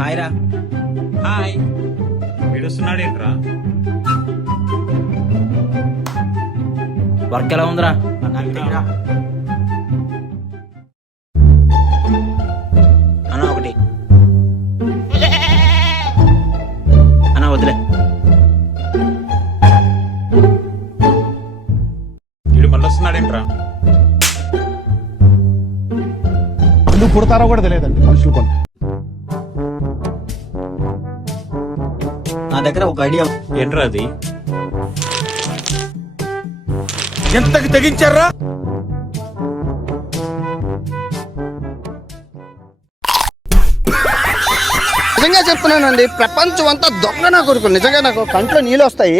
Hi రా. Hi, వీడొస్తున్నాడు ఏంట్రా? Work ఎలా ఉందిరా? అన్న ఒకటి అన్న వదిలే. వీడు మళ్ళీ వస్తున్నాడేంట్రా? ఎందుకు పుడతారో కూడా తెలియదండి మనుషులు కొన్ని. నా దగ్గర ఒక ఐడియా. ఏంట్రా అది? ఎంతకి తెగించారా? నిజంగా చెప్తున్నానండి, ప్రపంచం అంతా దొంగ నా కొడుకు. నిజంగా నాకు కంట్లో నీళ్ళు వస్తాయి.